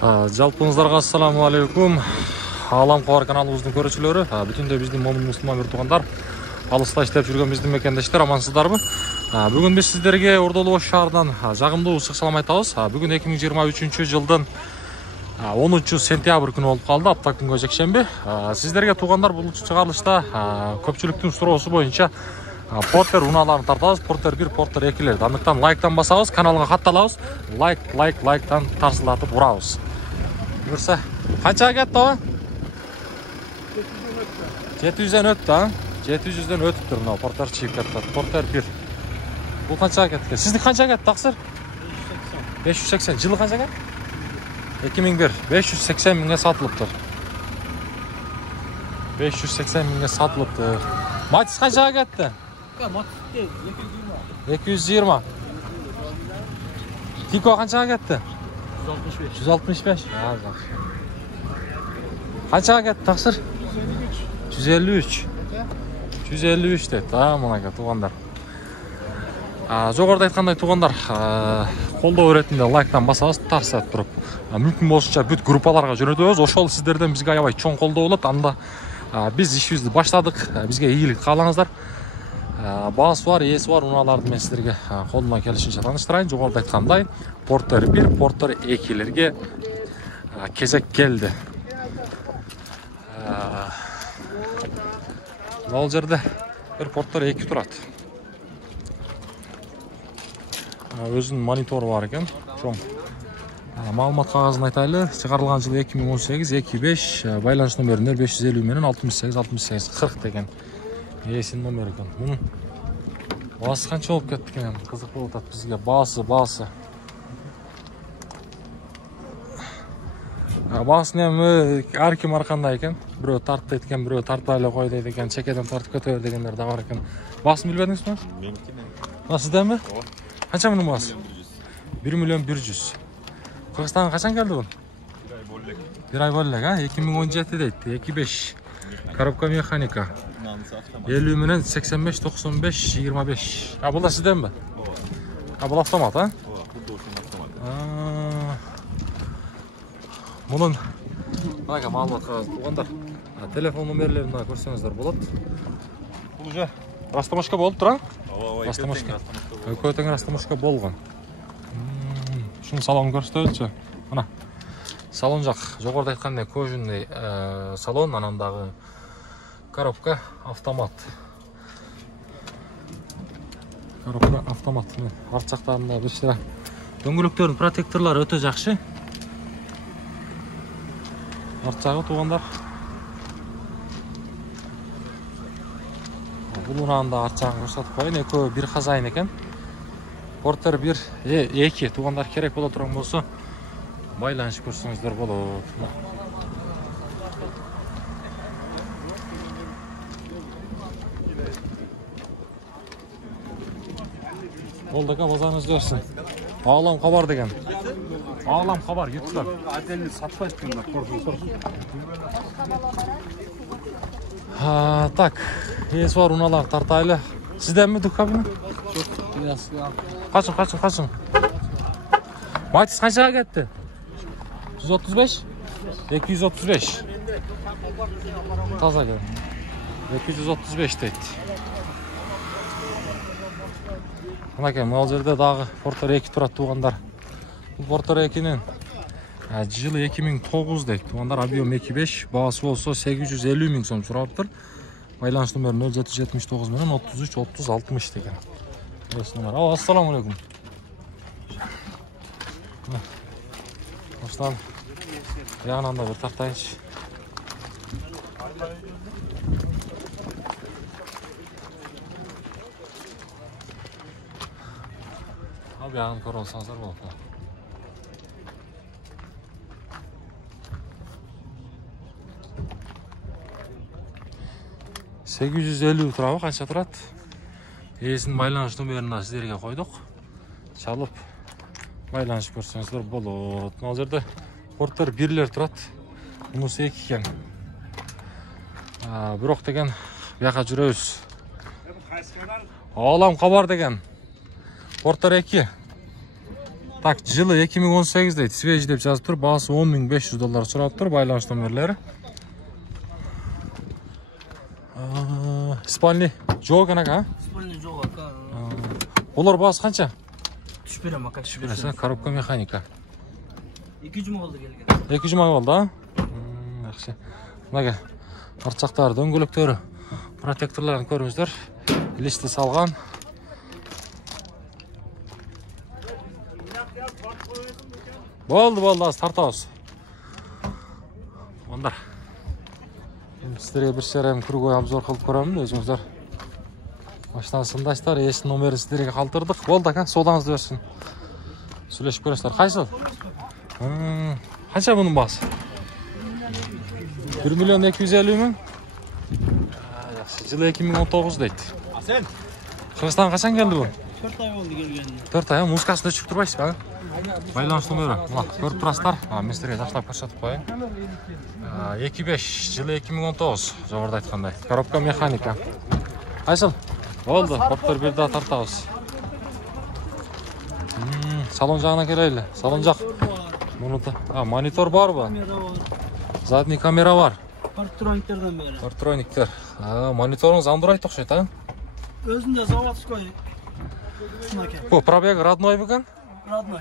Жалпыңыздарга ассаламу алейкум. Алам Кабар каналыбыздын көрүүчүлөрү, бүтүндөй биздин момун мусулман бир туугандар, алыста иштеп жүргөн биздин мекендештер, амансыздарбы? Бүгүн биз сиздерге Ордолуу Ош шаарынан жагымдуу ысык салам айтабыз. Бүгүн 2023 жылдын 10-сентябрь күнү болуп калды, апта күнгө жекшемби. Сиздерге туугандар бул чыгарылышта көпчүлүктүн суроосу боюнча Porter унааларын тартабыз. Porter 1, Porter 2-лерди. Андыктан лайктан басабыз, каналга катталабыз. Лайктан тарсылдатып урабыз. Көрсө, канчага кетти ага? 700дөн өттү, 700дөн өтүптүр мына Porter чип кетти. Porter 1. Бул канчага кетти? Сиздики канчага кетти, таксыр? 580. Жылы канчага? 2001. 580 миңге сатылыптыр. 580 миңге сатылыптыр. Матис канчага кетти? 220. Тико канчага кетти? 165. Канчага кетти, таксыр? 153. 153 дейт. Мына туугандар. Жогоруда айткандай туугандар, колдоо иретинде лайктан басабыз, тарсат туруп. Мүмкүн болушунча бүт группаларга жөнөтөбүз. Ошол сиздерден бизге аябай чоң колдоо болот. Анда биз ишибизди баштадык. Бизге ийгилик каалаңыздар. Баасы бар, ээси бар унааларды мен сиздерге колумдан келишинче тааныштырайын. Жогоруда айткандай, Porter 1, Porter 2-лерге кезек келди. Бул жерде бир Porter 2 турат. Өзүнүн монитору бар экен, чоң. Маалымат кагазын айтайлы. Чыгарылган жылы 2018, 25, байланыш номерлер 550 менен 68-68-40 деген. Ээсинин номери экен. Мунун баасы канча болуп кетти экен? Кызык болуп атат бизге. Баасы. Баасын эми ар ким ар кандай экен. Бирөө тарт дейт экен, бирөө тартпай эле кой дейт экен, чекеден тартып кете бер дегендер да бар экен. Баасын билбедиңизби? Меники. Сизденби? Канча мунун баасы? 1.100.000. Кыргызстанга качан келди бул? Bir ay болду эле, 2017 дейт, 25. Коробка механика. 50 менен 85-95-25. Бул да сизденби? Бул автомат, Мунун мынага маалымат кагаз туугандар. Телефон номерлерин да көрсөңүздөр болот. Бул уже растамашка болуп тур, Растамашка. Көтөң растамашка болгон. Шунун салонун көрсөтөлүчү. Мына. Салон жак жогоруда айткандай кожаный салон, анан дагы коробка автомат. Коробка автомат. Арт жактарында бир сыра дөңгөлөктөрдүн протекторлору өтө жакшы. Арт жагы туугандар. Бул унаанда арт жагын көрсөтүп коеюн. Экөө бир хазайын экен. Porter 1, 2 туугандар керек боло турган болсо байланыш көрсөңүздөр болот. Болду ка, базарыңыз көрсүн. Алам Кабар деген. Алам Кабар YouTube'да. Отдельно сатпайт экен, Так, ээси бар унаалар тартайлы. Сизденби дукабина? Качын. Матис канчага кетти? 135? 235. Таза кел. 235 дейт. Мынакей, мына жерде дагы Porter 2 турат туугандар. Бул Porter 2-нин жылы 2009 дейт. Туугандар, объем 2.5, баасы болсо 850 миң сом сураптыр. Байланыш номери 0779 менен 33-30-60 деген. Ассаламу алейкум. Оштан ягынан да бир тартайынчы. Ягын көрүп алсаңыздар болот. 850 турабы, канча турат? Ээсинин байланыш номерин сиздерге койдук. Чалып байланыш көрсөңүздөр болот. Мына жерде Porter 1-лер турат. Мунусу 2 экен. Бирок деген бияка жүрөбүз. Алам Кабар деген. Porter 2. Так, жылы 2018 дейт. Свежий деп жазып тұр. Бағасы $10.500 сұрап тұр. Байланыш номерлері. Спальный жоқ ака? Спальный жоқ ака. Олар бағасы қанша? Түшіп берем ака, түшіп бересің. Коробка механика. 2 жұма болды келген. 2 жұма болды, а? Жақсы. Мынаға арт жақтары дөңгелектері, протекторларын көріңіздер. Листі салған. Болды, аз тартауыз. Ондар. Сіздерге бір шерем кругой обзор қылып көремін, өзіңіздер. Машинаны сындайсыздар, есін номері сіздерге қалтырдық. Болды, ака, содаңызды берсін. Сөйлешіп көресіздер. Қайсыл? Қанша бұның басы? 1.250.000? Жылы 2019 дейді. Асен? Қырғызстан қашан келді бұл? 4 ай болды келгеніне. 4 ай, музыкасында шығып тұрбайсыз ба? Байланыш номері. Көріп тұрасыздар. Мен сіздерге жақсылап көрсетіп қояйын. 2.5, жылы 2019, жоғарыда айтқандай. Коробка механика. Қайсыл? Болды, порттар берді тартауыз. Салон жағына келейлі. Салон жақ. Монитор бар ба? Задний камера бар. Партрониктерден бері. Партрониктер. Мониторыңыз Android ұқсайды, а? Өзінде заводской. Бұл пробег родной бігін? Родной.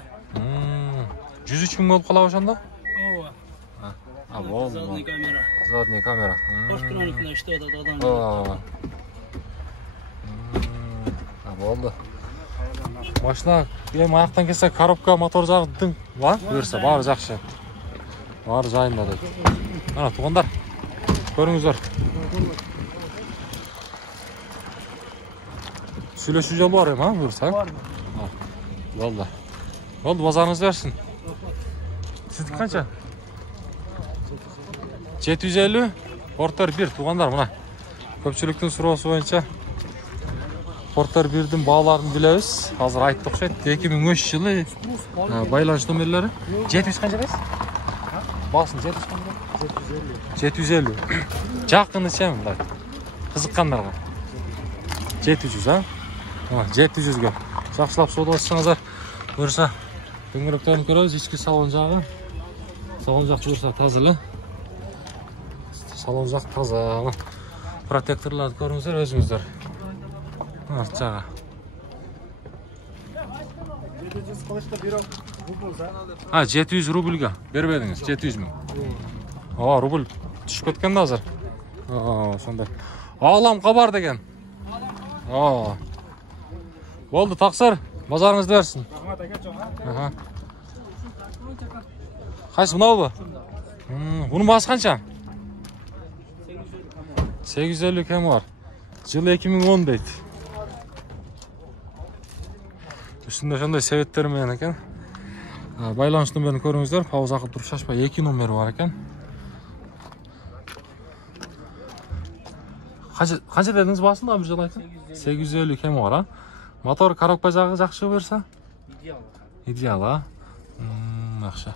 103.000 болып қалау жонда? Ова. Болды. Задний камера. Задний камера. Партроникна ішті адам. Болды. Машина ең аяқтан келсе коробка, мотор жағы дың ба? Көрсе, бары жақшы. Бары жайында дейді. Ана, туғандар. Көріңіздер. Сөйлесу жол бар ема, көрсе? Бар. Болды. Болды, базарыңыз берсін. Сіздік қанша? 750, порттар 1, туғандар, мұна. Көпшіліктің сұраусы бойынша порттар 1-дің бағаларын білеміз. Қазір айтты ұқсайды. 2003 жылы байланыш номерлері. 700 қанша дейсіз? Басын 700 қанша? 750. Жақыны сен, қызыққандарға. 700, а? 700-ге. Жақсылап саудаласаңыздар. Көрсе, дөңгелектерін көреміз. Ішкі салон жағы. Салон жақ көрсе тазылы. Салон жақ таза. Протекторларды көріңіздер, өзіңіздер. Арт жағы. 700 рубльға бербедіңіз, 700 мың. Рубль түшіп кеткен да азыр. Сондай. Алам қабар деген. Болды, тақсыр. Базарыңызды берсін. Қайсы мұнау бұл? Бұның басы қанша? 850 кем бар. Жылы 2010 дейді. Үстінде шандай себеттермен екен. Байланыш номерін көріңіздер. Пауыз ақып тұрып шашпай 2 номері бар екен. Қанша дедіңіз басында бір жыл айтын? 850 кем бар, а? Мотор коробка жағы жақшы берсе? Идеал, а? Жақшы.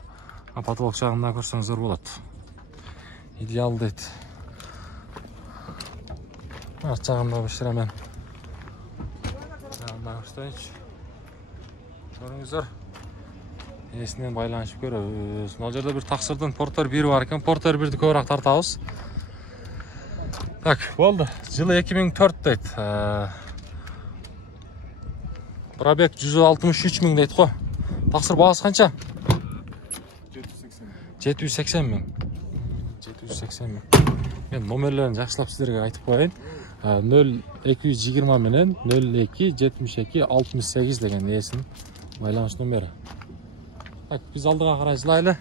Потолок жағында көрсеңіздер болады. Идеал дейді. Арт жағында бішіремен. Жағында көрсетейінші. Көріңіздер. Есінен байланышып көріңіз. Ол жерде бір тақсырдың порттар 1 бар екен. Порттар 1-ді көбірек тартауыз. Так, болды. Жылы 2004 дейді. Пробег 163 мың дейді қой. Тақсыр бағасы қанша? 780 мың. 780 мың. Мен номерлерін жақсылап сіздерге айтып қойайын. 0220 менен 02-72-68 деген есін байланыш номері. Біз алдыға қарай жылайлы.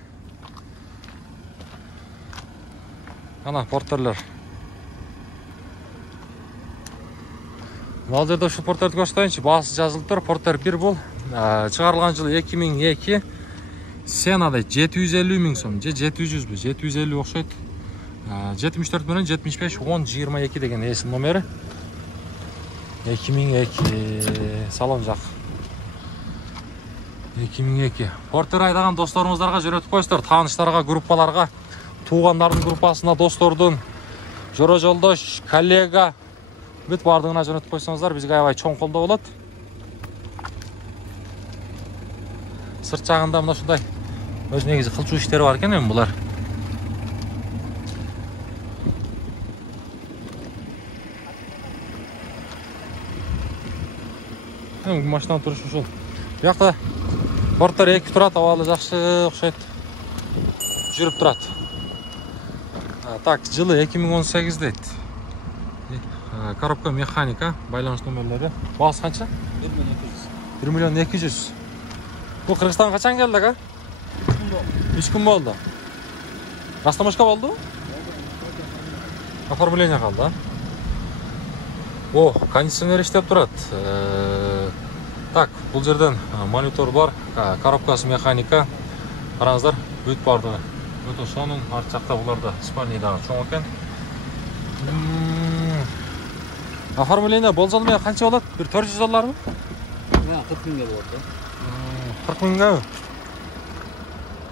Ана порттарлар. Ал жерде ұшы порттарды көрсетейінші. Басы жазылып тұр. Порттар 1 бұл. Шығарылған жылы 2002. Сенадай 750 мың сом. 700 бұл. 750 оқшайды. 74 менен 75 10 22 деген есім номері. 2002 салон жақ. 2002. Порттар айдаған достарымыздарға жүретіп қойсыздар. Таныштарға, группаларға, туғандардың группасына, достордың, жора жолдаш, коллега бүт бардығына жүретіп қойсаңыздар, бізге аябай чоң қолдау болады. сырт жағында мына ушундай өз негизи кылчу иштери бар экен эми булар. Машинаның турушу ушул. Бuyakta порттор 2 турат, абалы жакшы окшойт. Жүрүп турат. Так, жылы 2018 дейт. Коробка механика, байланыш номерлери. Баасы канча? 1 миллион 200. Бул Кыргызстанга качан келди ага? 3 күн болду. Растамашка болду? Оформление калды, а? О, кондиционер иштеп турат. Так, бул жерден монитор бар, коробкасы механика. Караңыздар, бүт барды. Өтө сонун, арт жакта буларда спальный дагы чоң экен. Оформление болжол менен канча болот? Bir 400 долларбы? 40 миңге болот да. 40 миңге.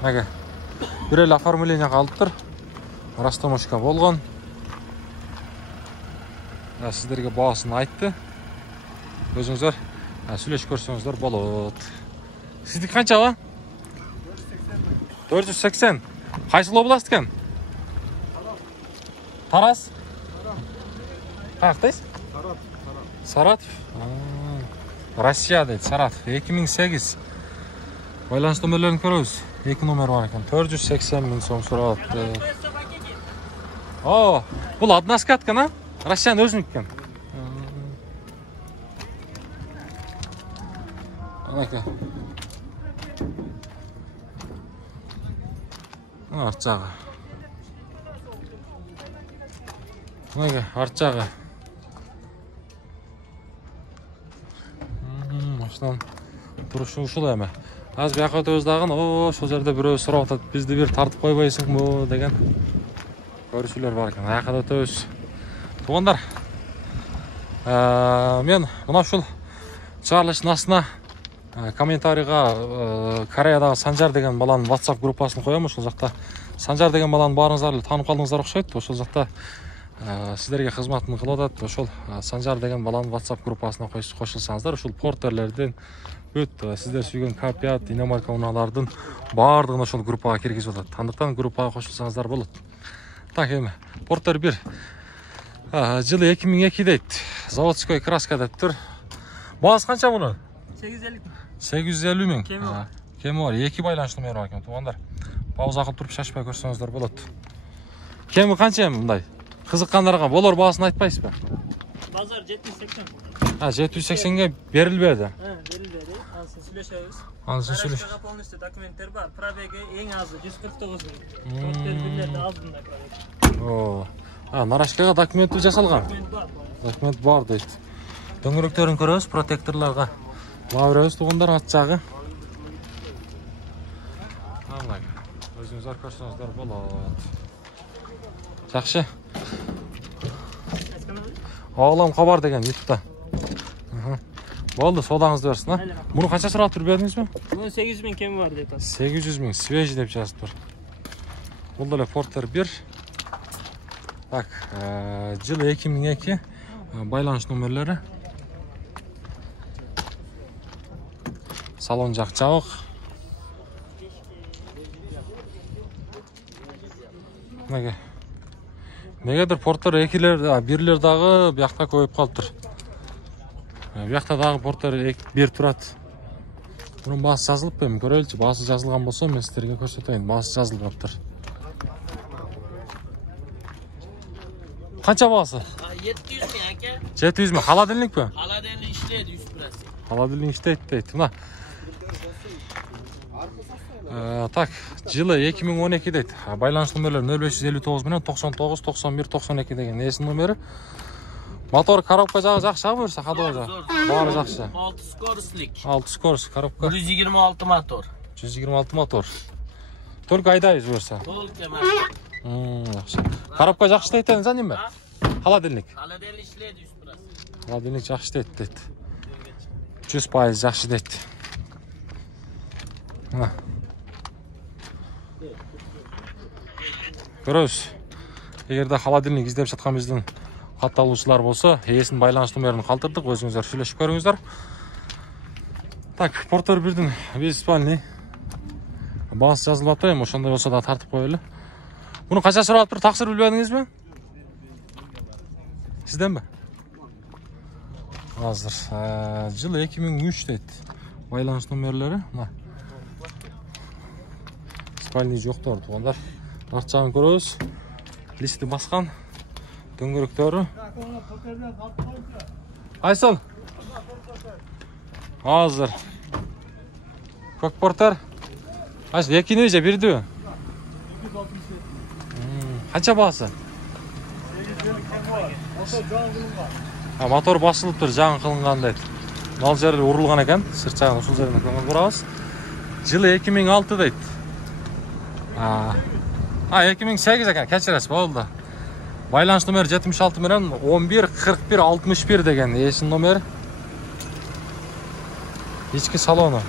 Ага. Бир эле оформление калыптыр. Растамашка болгон. Сиздерге баасын айтты. Өзүңүздөр сүйлөшүп көрсөңүздөр болот. Сиздики канча ба? 480. Кайсы область экен? Тарас. Каяктайсыз? Саратов. Россия дейт, Саратов. 2008. Байланыш номерлерин көрөбүз. 2 номер бар экен. 480 миң сом сурап. О, бул односка экен, а? Россиянын өзүнүкү экен. Анакай. Арт жагы. Анакай, арт жагы. Машинанын турушу ушул эми. Азыр бияка өтөбүз дагы, ошол жерде бирөө сурап атат, бизди бир тартып койбойсуңбу деген көрүүчүлөр бар экен. Аяка өтөбүз. Туугандар, мен мына ушул чыгарылыштын астына комментарийга Кореядагы Санжар деген баланын WhatsApp группасын коём. Ошол жакта Санжар деген баланы баарыңыздар эле таанып калдыңыздар окшойт. Ошол жакта сиздерге кызматын кылып атат. Ошол Санжар деген баланын WhatsApp группасына кошулсаңыздар, ушул портерлердин бүт сиздер сүйгөн Капиат, иномарка унаалардын баардыгын ошол группага киргизип атат. Андыктан группага кошулсаңыздар болот. Так, эми портер 1 жылы 2002 дейт. Заводской краска дептир. Баасы канча мунун? 850. 850 миң. Кеми бар. 2 байланыш номери бар экен. Туугандар, пауза кылып туруп шашпай көрсөңүздөр болот. Кеми канча эми мындай? Кызыккандарга болор баасын айтпайсызбы? Базар 780. 780ге берилбеди. Берилбеди. Ансын сүйлөшөбүз. Ансын сүйлөш. Полностью документтер бар. Пробеги эң азы 149 миң. Портер бирлерде алдында пробег. Нарашкага документи жасалган. Документ бар дейт. Дөңгөрөктөрүн көрөбүз, протекторлорго баа беребиз. Туугандар, ат жагы. Өзүңүздөр көрсөңүздөр болот. Жакшы. Оглам кабар деген YouTube'да. Болду, содаңызды берсин, а? Муну канча сурап туруп бердиңизби? Муну 800 миң кеми бар деп. 800 миң, свежий деп жазыптыр. Бул деле Портер 1. Так, жылы 2002. Байланыш номерлери. Салон жак жабык. Неге? Негедир Портер 2-лер, 1-лер дагы биякта көбөйүп калыптыр. Биякта дагы Портер 1 турат. Мунун баасы жазылыппы, эми көрөлүчү. Баасы жазылган болсо мен сиздерге көрсөтөйүн. Баасы жазылбаптыр. Канча баасы? 700 миң ака. 700 миң. Холодильникпи? Холодильник иштейт 100%. Холодильник иштейт дейт. Мына. Так, жылы 2012 дейт. Байланыш номерлери 0559 менен 99 91 92 деген эсин номери. Мотор, коробка жагы жакшы буюрса, кадыбы жагы. Баары жакшы. 6 скоростлик. 6 скорость коробка. 126 мотор. 126 мотор. Только айдайбыз буюрса. Только машина. Жакшы. Коробка жакшы иштейт экен, жаныйм ба? Холодильник. Холодильник иштейт 100%. Холодильник жакшы иштейт дейт. 100% жакшы дейт. Мына. Көрөбүз. Эгерде холодильник издеп жаткан биздин катталуучулар болсо, ээсинин байланыш номерин калтырдык, өзүңүздөр сүйлөшүп көрүңүздөр. Так, Портер 1-дин биз спальный Баасы жазылып атпайбы, эми ошондой болсо да тартып коелу. Буну канча сурап тур, таксыр билбедиңизби? Сизденби? Азыр жылы 2003 дейт. Байланыш номерлери мына. Спальный жоктор туугандар. Арт жагын көрөбүз. Листи баскан. Дөңгөрөктөрү. Айсыл. Азыр. Көк портер. Айсыл, экини же бирдиби? 267. Канча баасы? Мотор басылып тур, жаңы кылынган дейт. Мал жери урулган экен, сырт жагын ушул жерине көңүл бурабыз. Жылы 2006 дейт. 2008 экен, кечиресиз, болду. Байланыш номери 76 менен 11 41 61 деген эсин номер. Ички салону.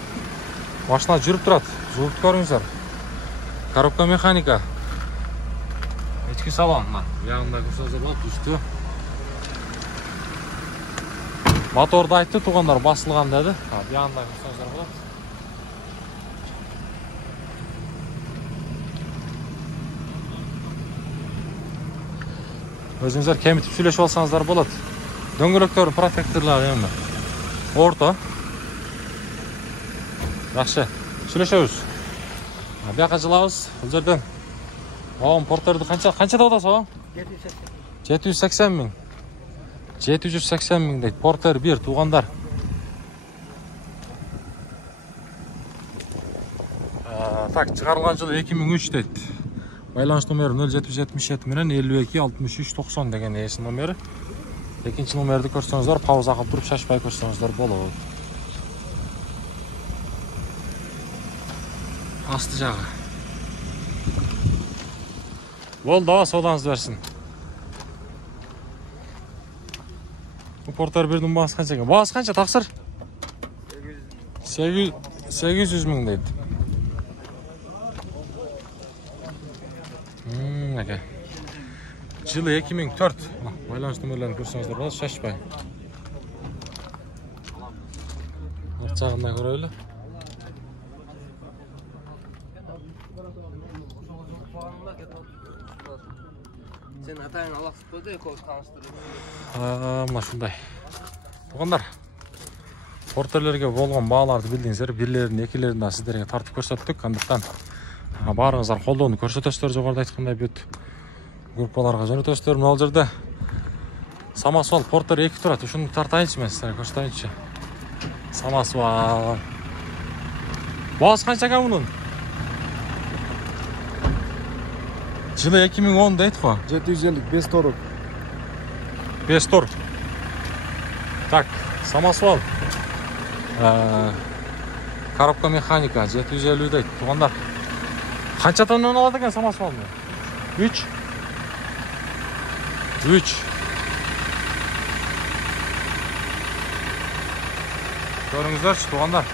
Машина жүрүп турат. Жууп көрүңүздөр. Коробка механика. Ички салон. Ягында көрсөңүздөр болот, үстү. Моторду айтты, туугандар басылган деди. Ягында көрсөңүздөр болот. Өзүңүздөр кемитип сүйлөшүп алсаңыздар болот. Дөңгөрөктөрдүн протекторлору эми орто. Жакшы. Сүйлөшөбүз. Бияка жылабыз. Бул жерден портерди канча деп атасыз? 780 миң. 780 миң дейт. Портер 1 туугандар. Так, чыгарылган жылы 2003 дейт. Байланыш номери 0777 менен 52 63 90 деген эсин номери. Экинчи номерди көрсөңүздөр, пауза кылып туруп шашпай көрсөңүздөр болот. Асты жагы. Болду, содаңызды берсин. Bu Porter 1'din baası kança ekan? Baası kança taksir? 800 ming deydi. Aka. Жылы 2004. Байланыш номерлерин көрсөңүздөр болот, шашпай. Арт жагында көрөлү. Sen atayın alaqsız koydu ya koz tanıştırып. Мына ушундай. Туугандар, портерлерге болгон бааларды билдиңиздер, бирлерин, экилерин да сиздерге тартып көрсөттүк. Андыктан баарыңыздар колдоону көрсөтөсүздөр, жогоруда айткандай бүт группаларга жөнөтөсүздөр. Мына жерде Самосвал Портер 2 турат. Ушуну тартайынчы мен сиздерге көрсөтөйүнчү. Самосвал. Баасы канча экен мунун? Жылы 2010 дейт го. 750 5 тору. 5 тур. Так, Самосвал. Коробка механика 750 дейт. Туугандар. Канча тоннаны алат экен Самосвал? 3. Көрүңүздөрчү туугандар.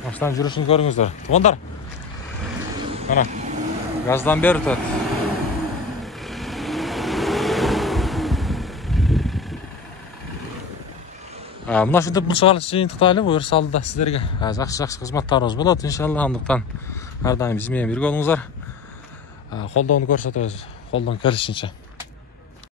Баштан жүрүшүн көрүңүздөр. Туугандар. Мына газдан бери өтөт. Мына ушинтип бул чыгарылыш жыйынтыктайлы, буюрса алдыда сиздерге жакшы кызматтарыбыз болот иншалла. Андыктан ар дайым биз менен бирге болуңуздар. Колдоону көрсөтөбүз, колдон келишинче.